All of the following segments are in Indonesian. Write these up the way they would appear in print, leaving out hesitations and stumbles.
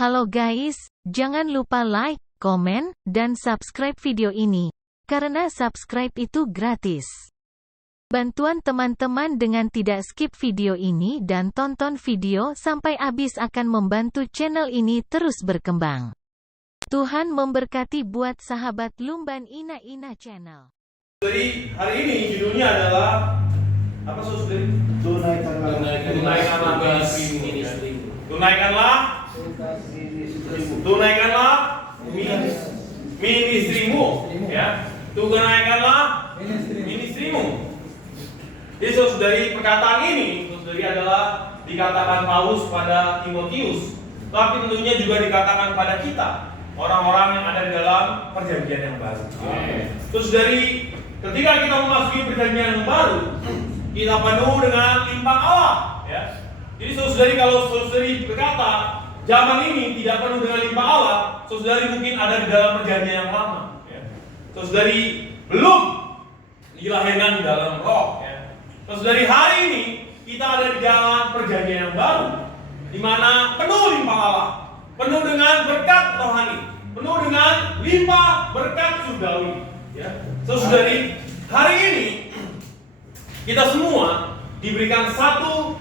Halo guys, jangan lupa like, komen, dan subscribe video ini. Karena subscribe itu gratis. Bantuan teman-teman dengan tidak skip video ini dan tonton video sampai habis akan membantu channel ini terus berkembang. Tuhan memberkati buat sahabat Lumban Ina Channel. Jadi hari ini judulnya adalah apa saudari? Tunaikanlah ministrimu, ya. Tunaikanlah ministrimu. Jadi saudari, perkataan ini saudari adalah dikatakan Paulus pada Timotius, tapi tentunya juga dikatakan pada kita, orang-orang yang ada di dalam perjanjian yang baru. Terus dari ketika kita memasuki perjanjian yang baru, kita penuh dengan limpah Allah, ya. Jadi saudari, kalau saudari berkata zaman ini tidak penuh dengan limpah Allah, saudari mungkin ada di dalam perjanjian yang lama, ya. Saudari belum dilahirkan di dalam roh, ya. Saudari, hari ini kita ada di dalam perjanjian yang baru, di mana penuh limpah Allah, penuh dengan berkat rohani, penuh dengan limpah berkat surgawi, ya. Saudari, hari ini kita semua diberikan satu,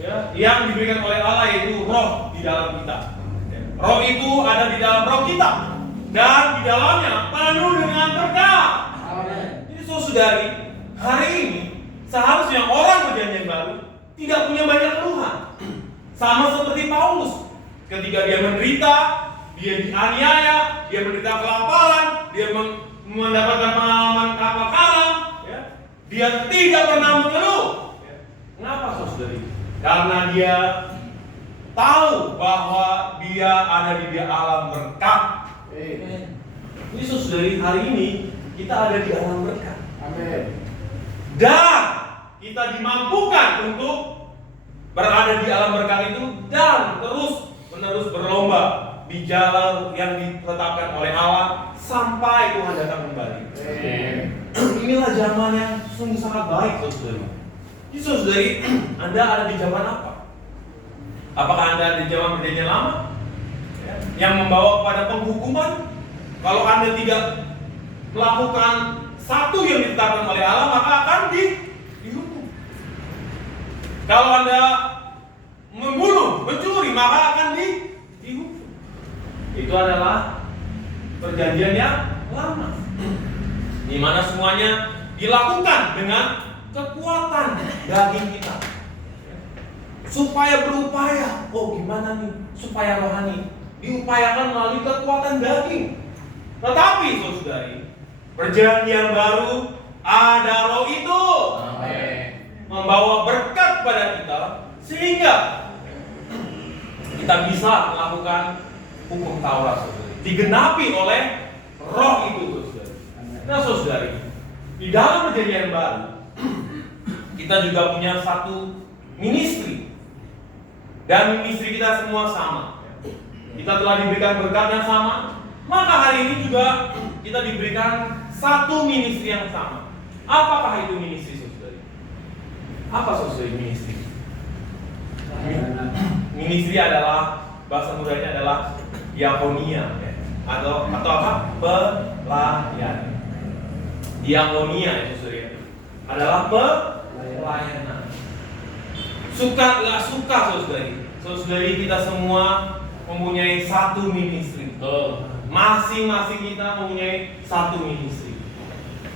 ya, yang diberikan oleh Allah, yaitu roh di dalam kita. Roh itu ada di dalam roh kita, dan di dalamnya penuh dengan berkat. Jadi saudari, hari ini seharusnya orang perjanjian baru tidak punya banyak keluhan. Sama seperti Paulus, ketika dia menderita, dia dianiaya, dia menderita kelaparan, dia mendapatkan pengalaman kapal karam, ya. Dia tidak pernah mengeluh. Kenapa saudari? Karena dia tahu bahwa dia ada di alam berkat. Ini saudari, hari ini kita ada di alam berkat. Amin. Dan kita dimampukan untuk berada di alam berkat itu dan terus-menerus berlomba di jalan yang ditetapkan oleh Allah sampai Tuhan datang kembali. Inilah zaman yang sungguh sangat baik, saudari. Jadi saudari, Anda ada di zaman apa? Apakah Anda ada di zaman perjanjian lama, ya, yang membawa kepada penghukuman? Kalau Anda tidak melakukan satu yang ditetapkan oleh Allah, maka akan dihukum. Kalau Anda membunuh, mencuri, maka akan dihukum. Itu adalah perjanjian yang lama, di mana semuanya dilakukan dengan kekuatan daging kita, supaya berupaya. Oh, gimana nih supaya rohani? Diupayakan melalui kekuatan daging. Tetapi saudari, perjanjian baru ada roh itu. Amen. Membawa berkat pada kita sehingga kita bisa melakukan hukum Taurat, saudari. Digenapi oleh roh itu, saudari. Nah saudari, di dalam perjanjian baru kita juga punya satu ministry, dan ministry kita semua sama. Kita telah diberikan berkat yang sama, maka hari ini juga kita diberikan satu ministry yang sama. Apakah itu ministry, saudari? Apa saudari ministry? Ministry adalah, bahasa mudanya adalah diakonia, ya. atau apa? Pelayanan. Diakonia itu saudari adalah pelayanan. Suka nggak suka saudari, kita semua mempunyai satu ministry. Masing-masing kita mempunyai satu ministry.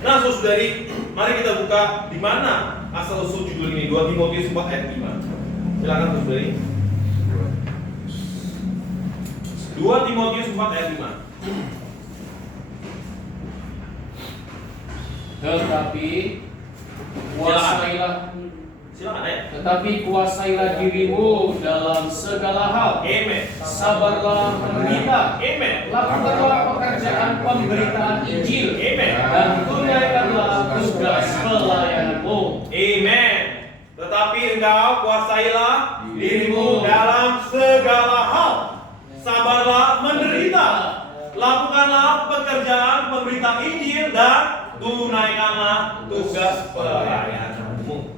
Nah saudari, mari kita buka di mana asal usul judul ini, 2 Timotius 4 ayat 5. Silakan saudari. 2 Timotius 4 ayat 5. Tetapi kuasailah dirimu dalam segala hal. Amen. Sabarlah menderita. Amen. Lakukanlah pekerjaan pemberitaan Injil. Amen. Dan tunaikanlah tugas pelayananmu. Amen. Tetapi engkau kuasailah dirimu dalam segala hal. Sabarlah menderita. Lakukanlah pekerjaan pemberitaan Injil dan tunaikanlah tugas pelayananmu.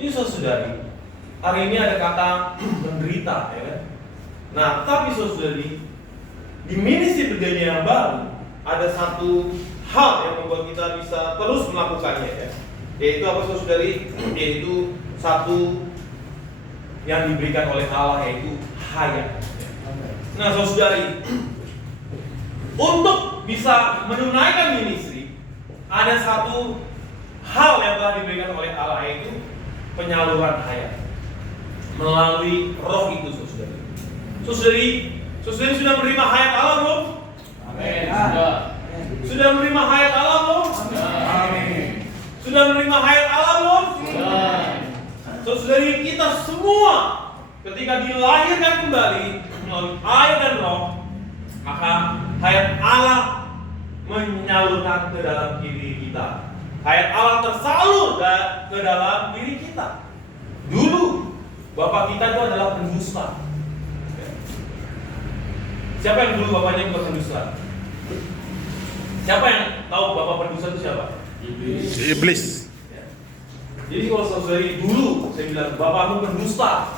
Ini saudari, hari ini ada kata menderita, ya kan? Nah, tapi saudari, di ministry perjanjian yang baru ada satu hal yang membuat kita bisa terus melakukannya ya. Yaitu apa saudari? Yaitu satu yang diberikan oleh Allah, yaitu hayat. Nah saudari, untuk bisa menunaikan ministry ada satu hal yang telah diberikan oleh Allah, yaitu penyaluran hayat melalui roh itu saudari. Saudari sudah menerima hayat Allah belum? Amin. Sudah menerima hayat Allah belum? Amin. Sudah menerima hayat Allah belum? Saudari, kita semua ketika dilahirkan kembali melalui air dan roh, maka hayat Allah menyalurkan ke dalam diri kita. Hayat Allah tersalur ke dalam diri kita. Dulu bapak kita itu adalah pendusta. Siapa yang dulu bapaknya bukan pendusta? Siapa yang tahu bapak pendusta itu siapa? Iblis. Jadi kalau saudari dulu saya bilang bapakmu pendusta,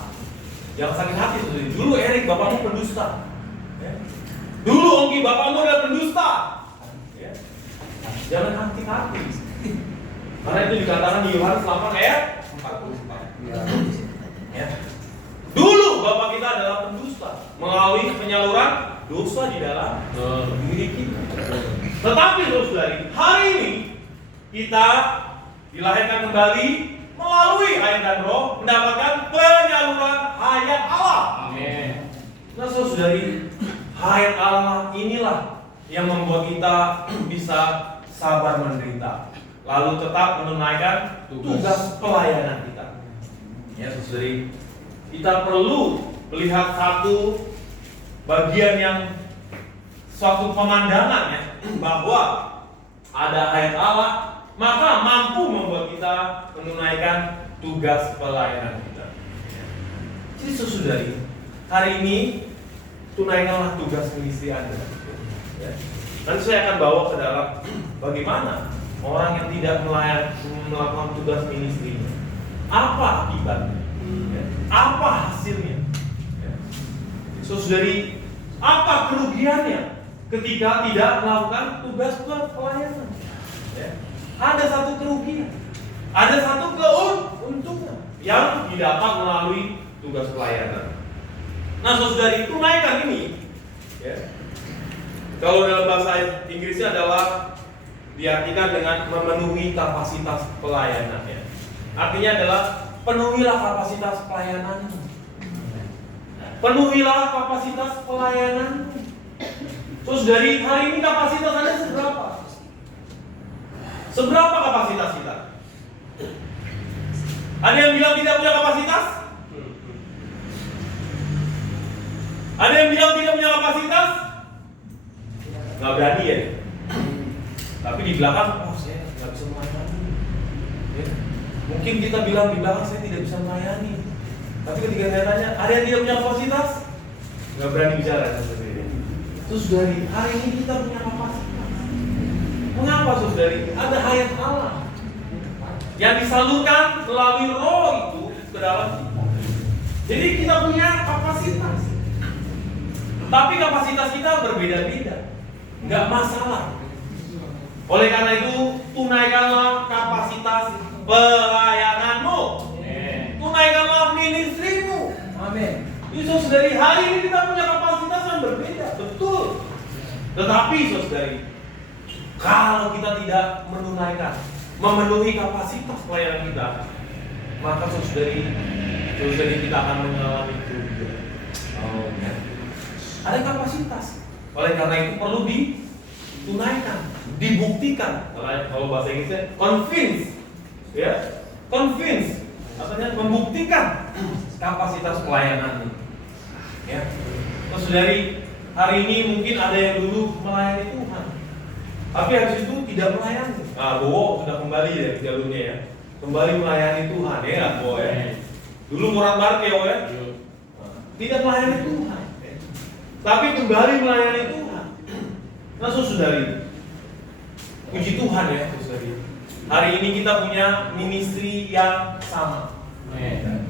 jangan sakit hati saudari. Dulu Erik bapakmu pendusta. Dulu Ongki bapakmu adalah pendusta. Jangan hati-hati. Karena itu dikatakan di Yohanes 8 ayat 44. Ya. Dulu bapak kita adalah pendusta melalui penyaluran dosa di dalam diri kita. Tetapi saudari, hari ini kita dilahirkan kembali melalui hayat dan roh, mendapatkan penyaluran hayat Allah. Amin. Nah saudari, hayat Allah inilah yang membuat kita bisa sabar menderita, lalu tetap menunaikan tugas pelayanan kita. Ya saudari, kita perlu melihat satu bagian yang suatu pemandangan ya, bahwa ada hayat Allah, maka mampu membuat kita menunaikan tugas pelayanan kita. Jadi saudari, hari ini tunaikanlah tugas ministry Anda. Ya. Nanti saya akan bawa ke dalam bagaimana orang yang tidak melakukan tugas ministry-nya. Apa akibatnya? Ya. Apa hasilnya? Ya. Saudari, apa kerugiannya ketika tidak melakukan tugas pelayanan? Ya. Ada satu kerugian, ada satu keuntungan yang didapat melalui tugas pelayanan. Nah, saudari, tunaikan ini. Ya. Kalau dalam bahasa Inggrisnya adalah diartikan dengan memenuhi kapasitas pelayanan. Ya. Artinya adalah penuhilah kapasitas pelayanan. Penuhilah kapasitas pelayanan. Saudari, hari ini kapasitas Anda seberapa? Seberapa kapasitas kita? Ada yang bilang tidak punya kapasitas? Ada yang bilang tidak punya kapasitas? Nggak berani ya? Tapi di belakang, oh saya nggak bisa melayani. Ya. Mungkin kita bilang di belakang saya tidak bisa melayani. Tapi ketika saya tanya, ada yang tidak punya kapasitas? Nggak berani bicara. Terus dari hari ini kita punya kapasitas. Mengapa saudari? Ada hayat Allah yang disalurkan melalui roh itu ke dalam kita. Jadi kita punya kapasitas. Tapi kapasitas kita berbeda-beda. Nggak masalah. Oleh karena itu, tunaikanlah kapasitas pelayananmu. Tunaikanlah ministrimu. Amin. Itu saudari, hari ini kita punya kapasitas yang berbeda. Betul. Tetapi saudari, kalau kita tidak menunaikan, memenuhi kapasitas pelayanan kita, maka saudari kita akan mengalami kerugian. Oh, ya. Ada kapasitas. Oleh karena itu perlu ditunaikan, dibuktikan. Kalau bahasa Inggrisnya convince, ya, convince, artinya membuktikan kapasitas pelayanan ini. Ya, saudari, hari ini mungkin ada yang dulu melayani Tuhan, tapi habis itu tidak melayani. Nah, Bowo sudah kembali ya di jalurnya ya, kembali melayani Tuhan ya, Bowo ya. Dulu murah banget ya, Bowo ya, tidak melayani Tuhan, tapi kembali melayani Tuhan. Nah, saudari, puji Tuhan ya, saudari. Hari ini kita punya ministry yang sama,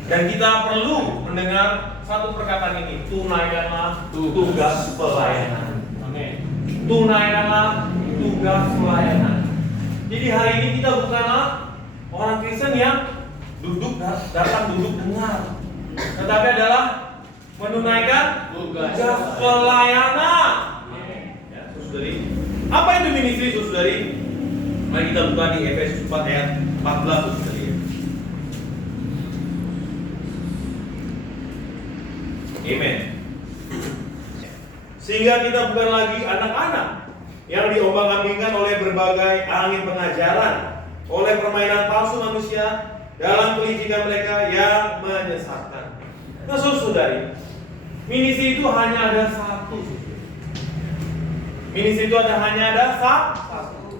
dan kita perlu mendengar satu perkataan ini, tunaikanlah tugas pelayanan. Amin. Tunaikanlah tugas pelayanan. Jadi hari ini kita bukanlah orang Kristen yang datang duduk dengar, tetapi adalah menunaikan tugas pelayanan. Ya, saudari. Apa itu ministry, saudari? Mari kita buka di Efesus 4 ayat 14, saudari. Amen. Sehingga kita bukan lagi anak-anak yang diombang-ambingkan oleh berbagai angin pengajaran, oleh permainan palsu manusia dalam kelicikan mereka yang menyesatkan. Nah, saudari, ministry itu hanya ada satu. Ministry itu hanya ada satu.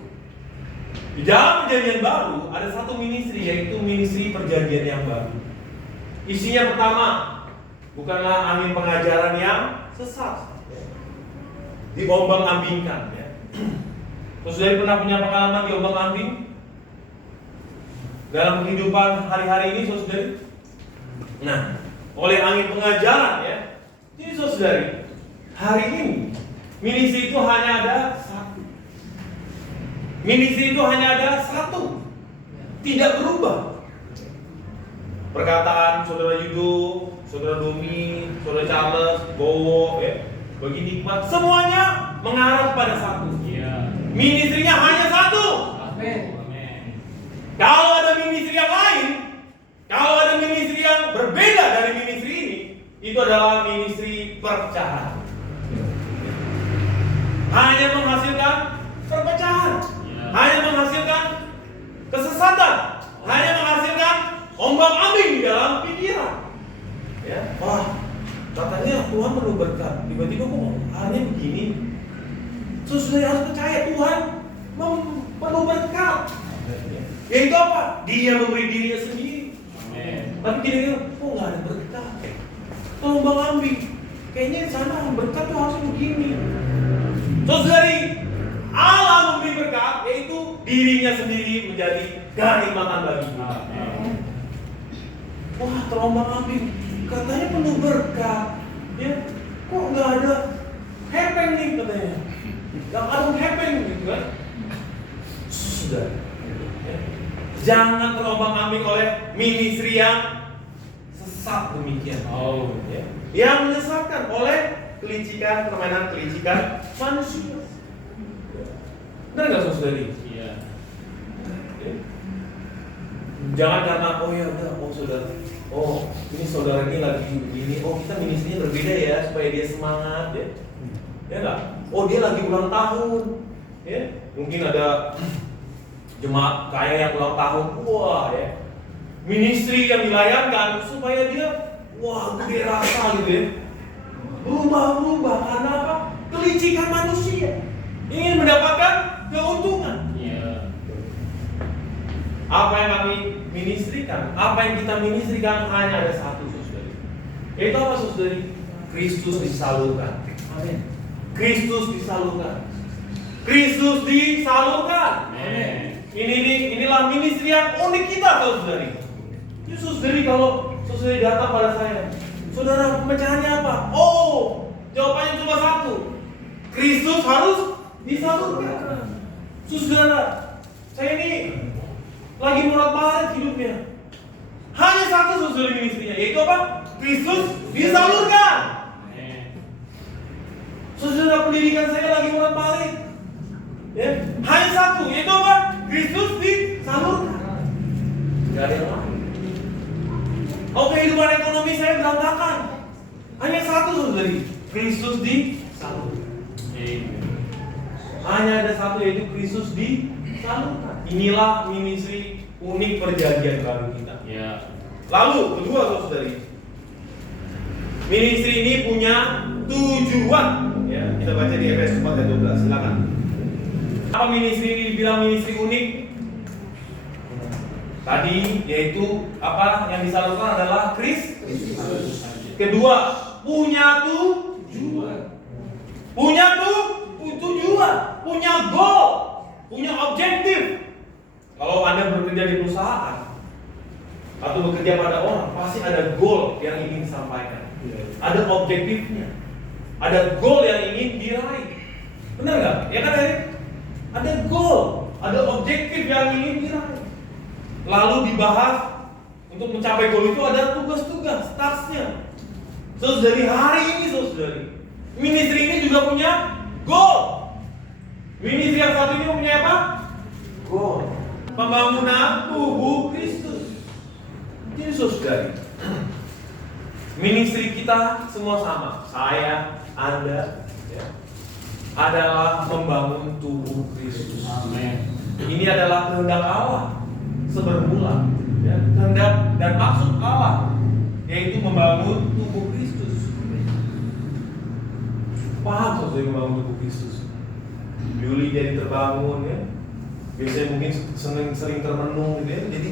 Di dalam perjanjian baru ada satu ministry, yaitu ministry perjanjian yang baru. Isinya pertama, bukanlah angin pengajaran yang sesat, diombang-ambingkan. Ya. Saudari pernah punya pengalaman diombang-ambing dalam kehidupan hari-hari ini, saudari? Nah, oleh angin pengajaran, ya. Jadi saudari, hari ini ministry itu hanya ada satu. Ministry itu hanya ada satu, tidak berubah. Perkataan saudara Yudo, saudara Domi, saudara Charles, Bowo, ya, bagi nikmat, semuanya mengarah pada satu. Iya. Ministry-nya hanya satu. Amin. Kalau ada ministry yang lain, kalau ada ministry yang berbeda dari ministry ini, itu adalah ministry perpecahan. Hanya menghasilkan perpecahan, hanya menghasilkan kesesatan, hanya menghasilkan ombang-ambing di dalam pikiran. Ya, wah, katanya Tuhan perlu berkat, tiba-tiba kok hanya begini. Saudara harus percaya Tuhan perlu berkat. Yaitu apa? Dia memberi dirinya sendiri. Amin. Tapi kira-kira, kok nggak ada berkat? Ombang-ambing. Kayaknya di sana berkat tuh harus begini. Saudari, Allah memberi berkat, yaitu dirinya sendiri menjadi kenikmatan bagi kita. Wah, terombang-ambing. Katanya penuh berkat, ya? Kok nggak ada hepeng nih katanya? Nggak ada hepeng gitu kan? Sudah. Ya. Jangan terombang-ambing oleh ministry yang sesat demikian. Oh, Ya. Yang menyesatkan oleh kelicikan, permainan kelicikan manusia. Benar nggak saudari? iya. Ya. Jangan karena saudara, ini saudara ini lagi begini, kita ministrinya berbeda ya supaya dia semangat, ya. Ya nggak? Dia lagi ulang tahun, ya. Mungkin ada jemaat kaya yang ulang tahun, ya. Ministry yang dilayankan supaya dia, gede rasa gitu ya. Berubah karena apa? Kelicikan manusia ingin mendapatkan keuntungan. Iya. Apa yang kami ministrikan, apa yang kita ministrikan hanya ada satu, saudari. Itu apa, saudari? Kristus disalurkan. Amin. Kristus disalurkan. Kristus disalurkan. Amin. Inilah ministry yang unik kita, saudari. Jadi saudari, kalau saudari datang pada saya, saudara, pemecahannya apa? Jawabannya cuma satu. Kristus harus disalurkan. Saudara, saya ini lagi murad-marid hidupnya. Hanya satu, saudara, ministrinya, yaitu apa? Kristus disalurkan. Saudara, pendidikan saya lagi murad-marid. Ya, hanya satu, yaitu apa? Kristus disalurkan. Tidak ada yang lain. Kehidupan ekonomi saya berantakan. Hanya satu, saudari, Kristus disalurkan. Hanya ada satu, yaitu Kristus disalurkan. Inilah ministry unik perjanjian baru kita. Ya. Lalu kedua, saudari, ministry ini punya tujuan. Ya, kita baca di Efesus 4 ayat 12. Silakan. Apa ministry ini dibilang ministry unik? Tadi yaitu apa yang disalurkan adalah Kristus. Kedua, punya tujuan. Punya tujuan, punya goal, punya objektif. Kalau Anda bekerja di perusahaan atau bekerja pada orang, pasti ada goal yang ingin disampaikan. Ada objektifnya. Ada goal yang ingin diraih. Benar nggak? Ya kan Erik? Ada goal, ada objektif yang ingin diraih. Lalu dibahas untuk mencapai goal itu ada tugas-tugas, tasknya. Saudari, hari ini saudari, ministry ini juga punya goal. Ministry yang satu ini punya apa? Goal. Pembangunan tubuh Kristus. Jadi saudari, ministry kita semua sama. Saya, Anda, ya, adalah membangun tubuh Kristus. Amin. Ini adalah kehendak Allah sebermula, ya, kehendak dan maksud Allah, yaitu membangun tubuh Kristus. Paham saudara membangun tubuh Kristus? Yuli jadi terbangun ya. Biasanya mungkin sering termenung gitu ya. Jadi